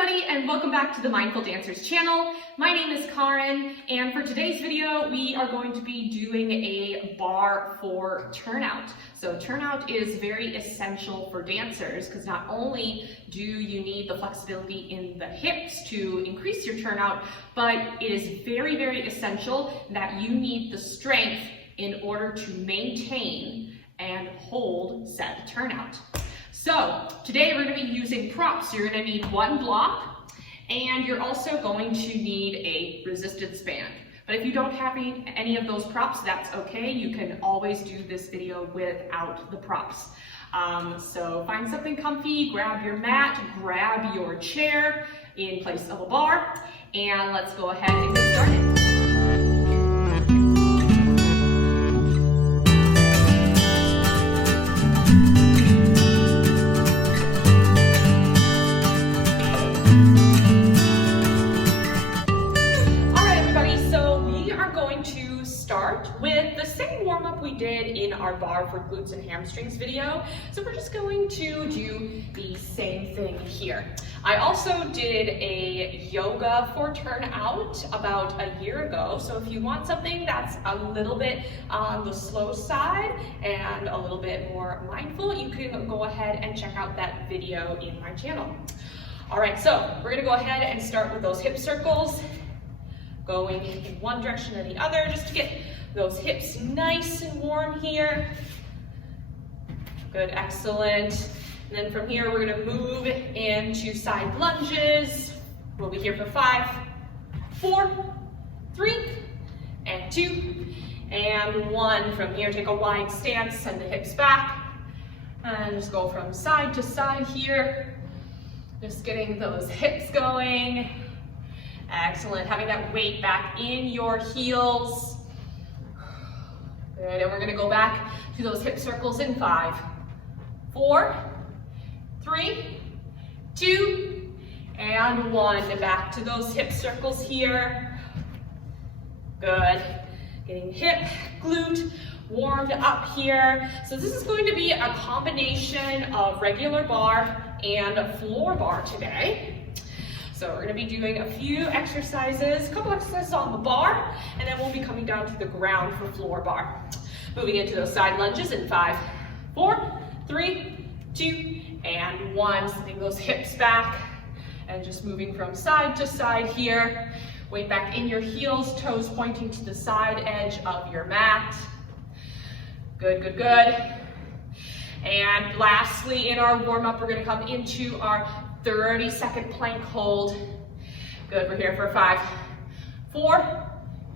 everybody, and welcome back to the Mindful Dancers channel. My name is Karen, and for today's video, we are going to be doing a bar for turnout. So turnout is very essential for dancers because not only do you need the flexibility in the hips to increase your turnout, but it is very, very essential that you need the strength in order to maintain and hold said turnout. So today we're going to be using props. You're going to need one block, and you're also going to need a resistance band. But if you don't have any of those props, that's okay. You can always do this video without the props. So find something comfy, grab your mat, grab your chair in place of a bar, and let's go ahead and get started. With the same warm-up we did in our bar for glutes and hamstrings video. So we're just going to do the same thing here. I also did a yoga for turnout about a year ago. So if you want something that's a little bit on the slow side and a little bit more mindful, you can go ahead and check out that video in my channel. All right, so we're gonna go ahead and start with those hip circles, going in one direction and the other, just to get those hips nice and warm here. Good, excellent. And then from here, we're gonna move into side lunges. We'll be here for 5, 4, 3, and 2, and 1. From here, take a wide stance, send the hips back, and just go from side to side here. Just getting those hips going. Excellent, having that weight back in your heels. Good, and we're gonna go back to those hip circles in 5, 4, 3, 2, and 1. Back to those hip circles here. Good, getting hip, glute, warmed up here. So this is going to be a combination of regular bar and floor bar today. So we're gonna be doing a few exercises, a couple exercises on the bar, and then we'll be coming down to the ground for floor bar. Moving into those side lunges in 5, 4, 3, 2, and 1. Sending those hips back and just moving from side to side here. Weight back in your heels, toes pointing to the side edge of your mat. Good, good, good. And lastly, in our warm-up, we're gonna come into our 30-second plank hold. Good, we're here for 5, 4,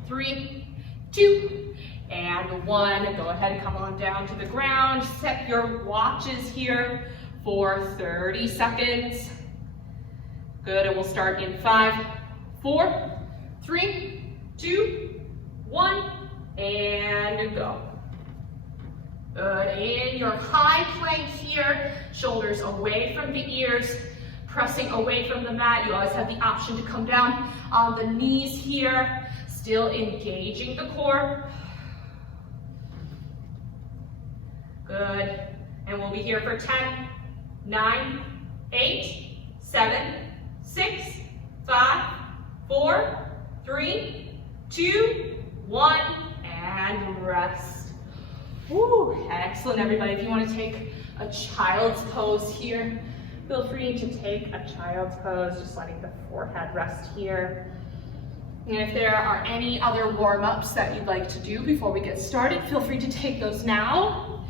3, 2, and 1. Go ahead and come on down to the ground. Set your watches here for 30 seconds. Good, and we'll start in 5, 4, 3, 2, 1, and go. Good, in your high plank here, shoulders away from the ears, pressing away from the mat. You always have the option to come down on the knees here, still engaging the core. Good, and we'll be here for 10, 9, 8, 7, 6, 5, 4, 3, 2, 1, and rest. Woo, excellent, everybody. If you want to take a child's pose here, feel free to take a child's pose, just letting the forehead rest here. And if there are any other warm-ups that you'd like to do before we get started, feel free to take those now.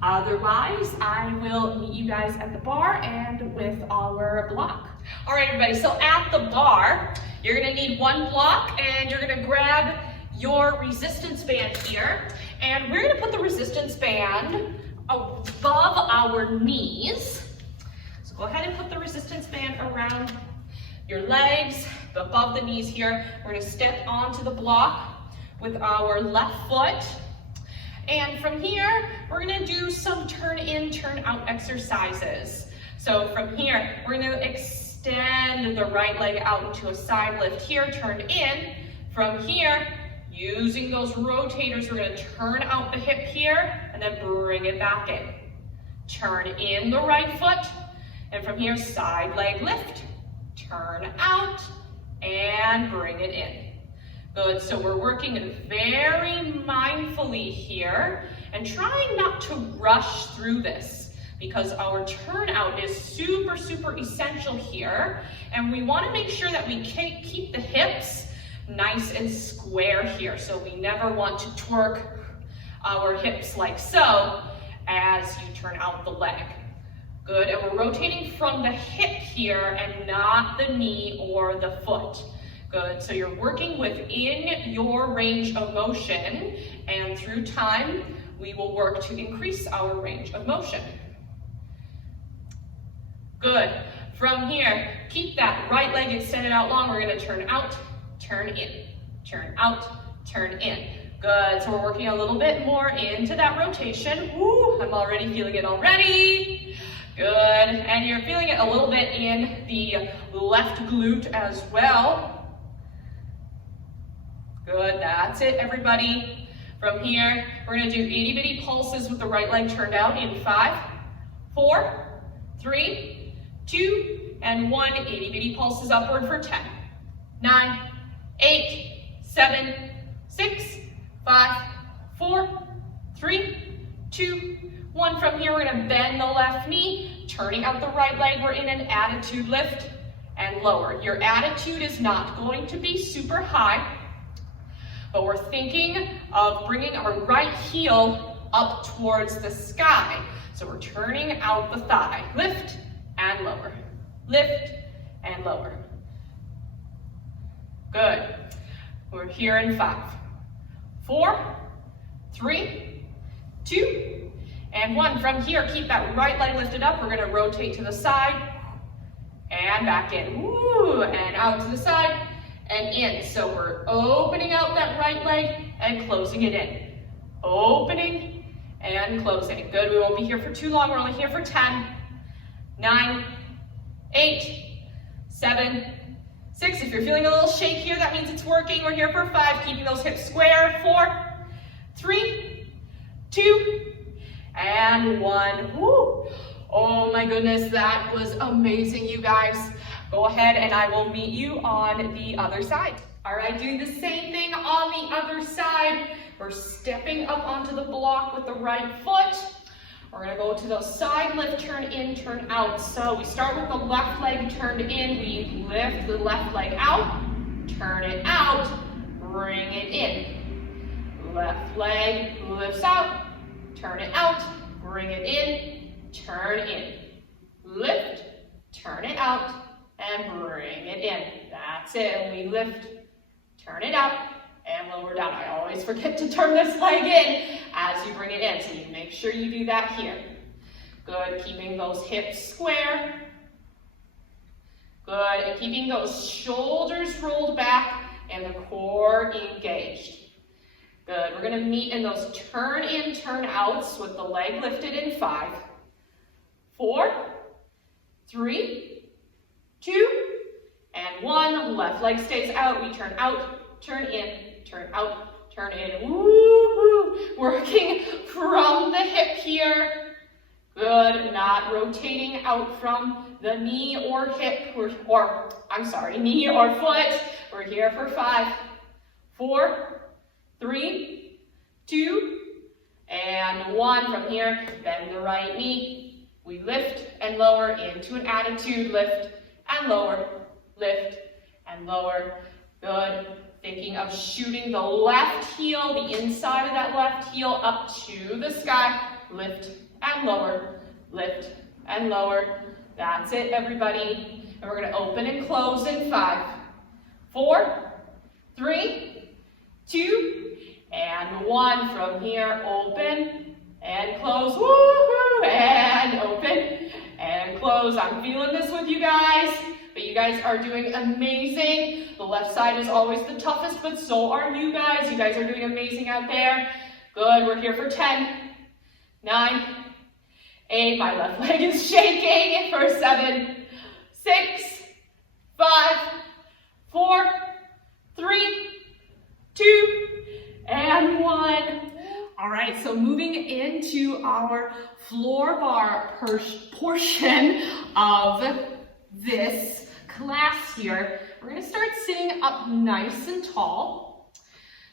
Otherwise, I will meet you guys at the bar and with our block. All right, everybody, so at the bar, you're gonna need one block and you're gonna grab your resistance band here. And we're gonna put the resistance band above our knees. So go ahead and put the resistance band around your legs, above the knees here. We're gonna step onto the block with our left foot. And from here, we're gonna do some turn in, turn out exercises. So from here, we're gonna extend the right leg out into a side lift here, turn in. From here, using those rotators, we're gonna turn out the hip here and then bring it back in. Turn in the right foot, and from here, side leg lift, turn out, and bring it in. Good, so we're working very mindfully here and trying not to rush through this because our turnout is super, super essential here. And we want to make sure that we keep the hips nice and square here. So we never want to twerk our hips like so as you turn out the leg. Good, and we're rotating from the hip here and not the knee or the foot. Good, so you're working within your range of motion, and through time, we will work to increase our range of motion. Good, from here, keep that right leg extended out long. We're gonna turn out, turn in, turn out, turn in. Good, so we're working a little bit more into that rotation. Woo, I'm already feeling it already. Good, and you're feeling it a little bit in the left glute as well. Good, that's it, everybody. From here, we're gonna do itty bitty pulses with the right leg turned out in 5, 4, 3, 2, and 1. Itty bitty pulses upward for 10, 9, 8, 7, 6, 5, 4, 3, 2, 1. From here, we're gonna bend the left knee, turning out the right leg. We're in an attitude lift and lower. Your attitude is not going to be super high, but we're thinking of bringing our right heel up towards the sky. So we're turning out the thigh. Lift and lower. Lift and lower. Good. We're here in 5, 4, 3, 2, and 1. From here, keep that right leg lifted up. We're gonna rotate to the side and back in. Woo, and out to the side and in. So we're opening out that right leg and closing it in. Opening and closing. Good, we won't be here for too long. We're only here for 10, 9, 8, 7, 6. If you're feeling a little shake here, that means it's working. We're here for 5, keeping those hips square. 4, 3, 2, and 1. Woo. Oh my goodness, that was amazing, you guys. Go ahead and I will meet you on the other side. All right, doing the same thing on the other side. We're stepping up onto the block with the right foot. We're gonna go to the side lift, turn in, turn out. So we start with the left leg turned in. We lift the left leg out, turn it out, bring it in. Left leg lifts out, turn it out, bring it in, turn in. Lift, turn it out, and bring it in. That's it, and we lift, turn it out, and lower down. I always forget to turn this leg in as you bring it in, so you make sure you do that here. Good, keeping those hips square. Good, and keeping those shoulders rolled back and the core engaged. Good, we're gonna meet in those turn in, turn outs with the leg lifted in 5, 4, 3, 2, and 1. Left leg stays out. We turn out, turn in, turn out, turn in. Woo-hoo. Working from the hip here. Good, not rotating out from the knee or hip, knee or foot. We're here for 5, 4, 3, 2, and 1. From here, bend the right knee. We lift and lower into an attitude, lift and lower, lift and lower. Good. Thinking of shooting the left heel, the inside of that left heel up to the sky. Lift and lower, lift and lower. That's it, everybody. And we're gonna open and close in 5, 4, 3, 2, and 1. From here, open and close. Woohoo! And open and close. I'm feeling this with you guys, but you guys are doing amazing. The left side is always the toughest, but so are you guys. You guys are doing amazing out there. Good, we're here for 10, 9, 8. My left leg is shaking for 7, 6, 5, 4, 3, 2, and 1. All right, so moving into our floor bar portion of this Last here, we're gonna start sitting up nice and tall.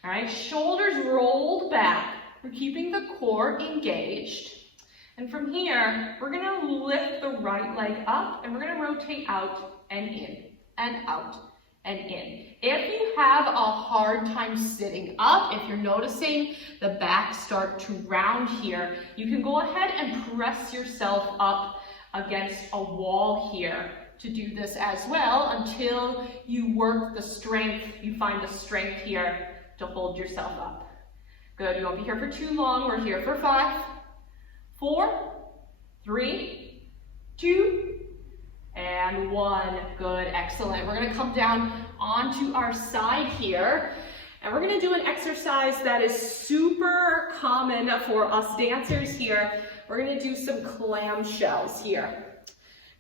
All right, shoulders rolled back. We're keeping the core engaged. And from here, we're gonna lift the right leg up and we're gonna rotate out and in and out and in. If you have a hard time sitting up, if you're noticing the back start to round here, you can go ahead and press yourself up against a wall here to do this as well until you work the strength, you find the strength here to hold yourself up. Good, you won't be here for too long. We're here for 5, 4, 3, 2, and 1. Good, excellent. We're gonna come down onto our side here, and we're gonna do an exercise that is super common for us dancers here. We're gonna do some clamshells here.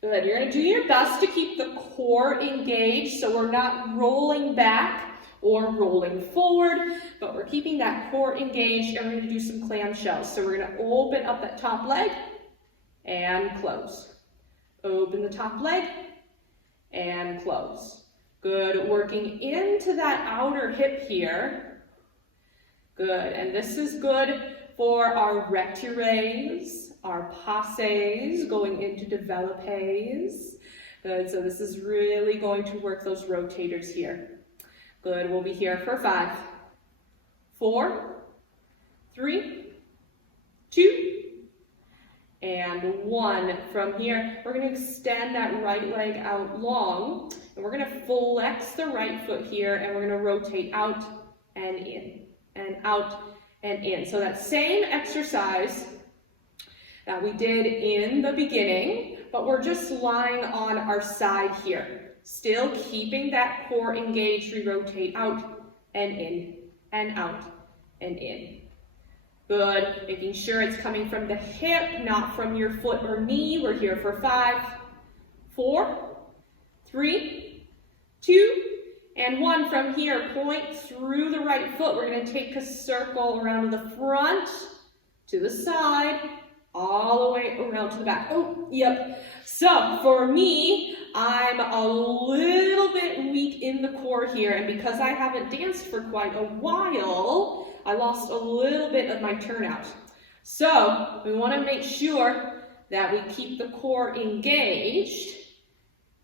Good, you're gonna do your best to keep the core engaged so we're not rolling back or rolling forward, but we're keeping that core engaged, and we're gonna do some clamshells. So we're gonna open up that top leg and close. Open the top leg and close. Good, working into that outer hip here. Good, and this is good for our retires, our passes, going into developes. Good, so this is really going to work those rotators here. Good, we'll be here for 5, 4, 3, 2, and 1. From here, we're gonna extend that right leg out long, and we're gonna flex the right foot here, and we're gonna rotate out and in, and out and in. So that same exercise that we did in the beginning, but we're just lying on our side here. Still keeping that core engaged, we rotate out and in, and out and in. Good, making sure it's coming from the hip, not from your foot or knee. We're here for 5, 4, 3, 2, and 1. From here, point through the right foot. We're gonna take a circle around the front, to the side, all the way around to the back. Oh, yep. So for me, I'm a little bit weak in the core here, and because I haven't danced for quite a while, I lost a little bit of my turnout. So we want to make sure that we keep the core engaged.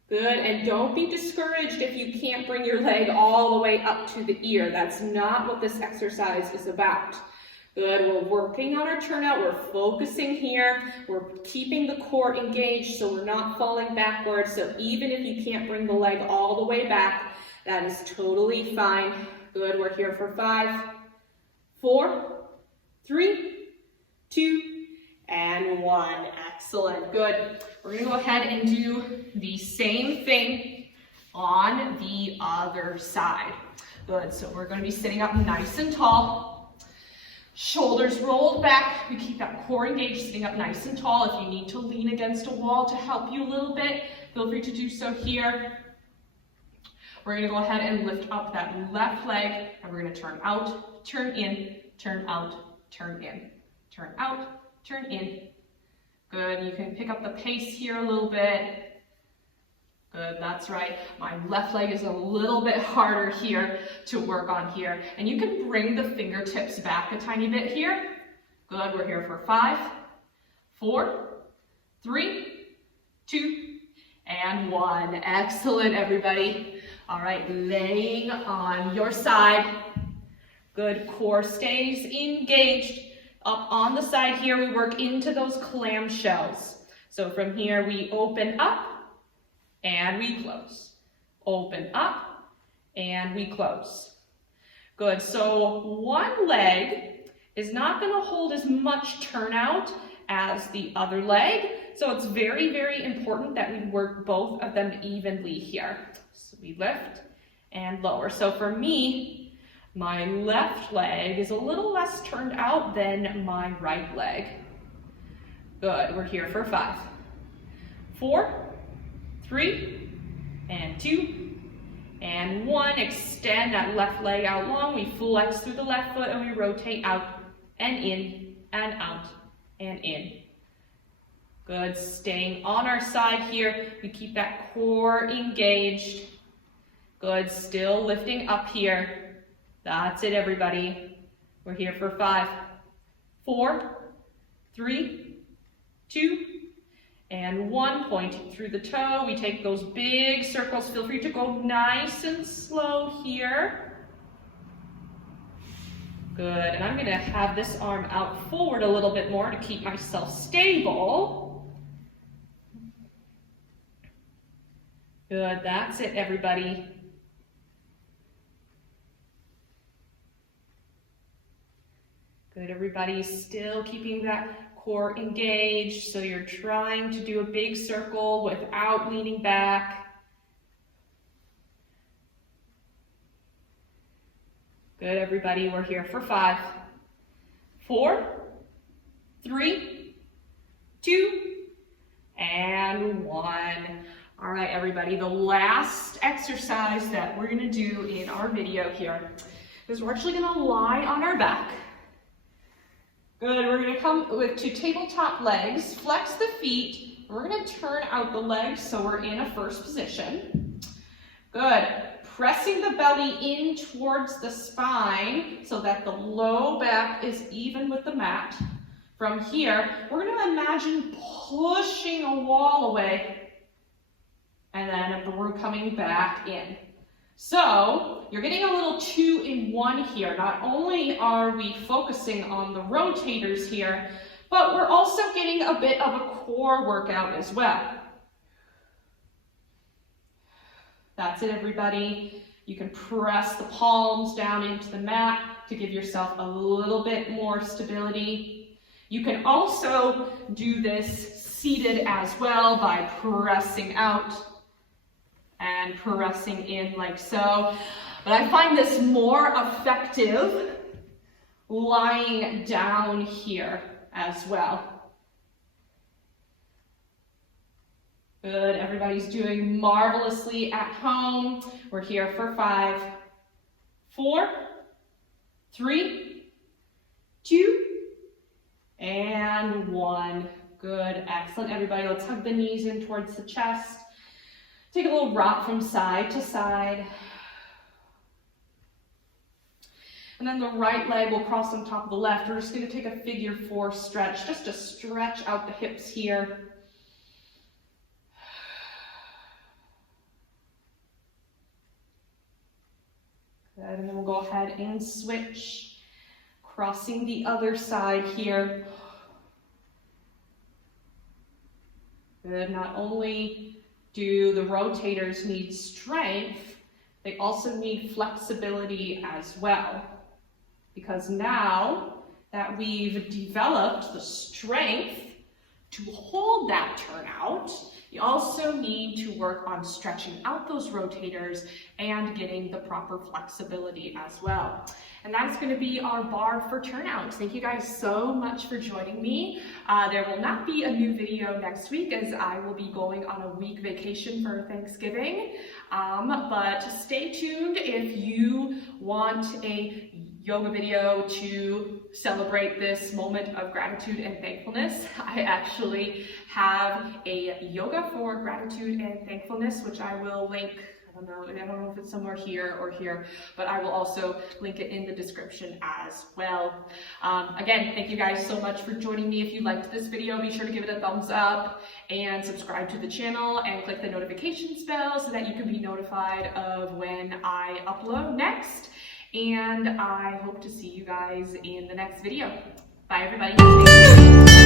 Good, and don't be discouraged if you can't bring your leg all the way up to the ear. That's not what this exercise is about. Good, we're working on our turnout, we're focusing here, we're keeping the core engaged so we're not falling backwards. So even if you can't bring the leg all the way back, that is totally fine. Good, we're here for 5, 4, 3, 2, and 1. Excellent, good. We're gonna go ahead and do the same thing on the other side. Good, so we're gonna be sitting up nice and tall. Shoulders rolled back, we keep that core engaged, sitting up nice and tall. If you need to lean against a wall to help you a little bit, feel free to do so here. We're gonna go ahead and lift up that left leg, and we're gonna turn out, turn in, turn out, turn in, turn out, turn in. Good, you can pick up the pace here a little bit. Good, that's right. My left leg is a little bit harder here to work on here. And you can bring the fingertips back a tiny bit here. Good, we're here for 5, 4, 3, 2, and 1. Excellent, everybody. All right, laying on your side. Good, core stays engaged. Up on the side here, we work into those clamshells. So from here, we open up, and we close. Open up, and we close. Good, so one leg is not gonna hold as much turnout as the other leg, so it's very, very important that we work both of them evenly here. So we lift and lower. So for me, my left leg is a little less turned out than my right leg. Good, we're here for 5, 4, 3, and 2, and 1. Extend that left leg out long. We flex through the left foot and we rotate out and in and out and in. Good, staying on our side here. We keep that core engaged. Good, still lifting up here. That's it, everybody. We're here for 5, 4, 3, 2, and 1. Pointing through the toe. We take those big circles. Feel free to go nice and slow here. Good, and I'm gonna have this arm out forward a little bit more to keep myself stable. Good, that's it, everybody. Good, everybody, still keeping that core engaged. So you're trying to do a big circle without leaning back. Good, everybody, we're here for 5, 4, 3, 2, and 1. All right, everybody, the last exercise that we're gonna do in our video here is we're actually gonna lie on our back. Good, we're gonna come with 2 tabletop legs, flex the feet, we're gonna turn out the legs so we're in a first position. Good, pressing the belly in towards the spine so that the low back is even with the mat. From here, we're gonna imagine pushing a wall away and then we're coming back in. So you're getting a little 2-in-1 here. Not only are we focusing on the rotators here, but we're also getting a bit of a core workout as well. That's it, everybody. You can press the palms down into the mat to give yourself a little bit more stability. You can also do this seated as well by pressing out and pressing in like so. But I find this more effective lying down here as well. Good, everybody's doing marvelously at home. We're here for 5, 4, 3, 2, and 1. Good, excellent, everybody. Let's hug the knees in towards the chest. Take a little rock from side to side. And then the right leg will cross on top of the left. We're just going to take a figure 4 stretch, just to stretch out the hips here. Good, and then we'll go ahead and switch, crossing the other side here. Good, not only do the rotators need strength, they also need flexibility as well. Because now that we've developed the strength to hold that turnout, you also need to work on stretching out those rotators and getting the proper flexibility as well. And that's going to be our bar for turnout. Thank you guys so much for joining me. There will not be a new video next week as I will be going on a week vacation for Thanksgiving. But stay tuned if you want a yoga video to celebrate this moment of gratitude and thankfulness. I actually have a yoga for gratitude and thankfulness, which I will link. I don't know if it's somewhere here or here, but I will also link it in the description as well. Again, thank you guys so much for joining me. If you liked this video, be sure to give it a thumbs up and subscribe to the channel and click the notifications bell so that you can be notified of when I upload next. And I hope to see you guys in the next video. Bye, everybody.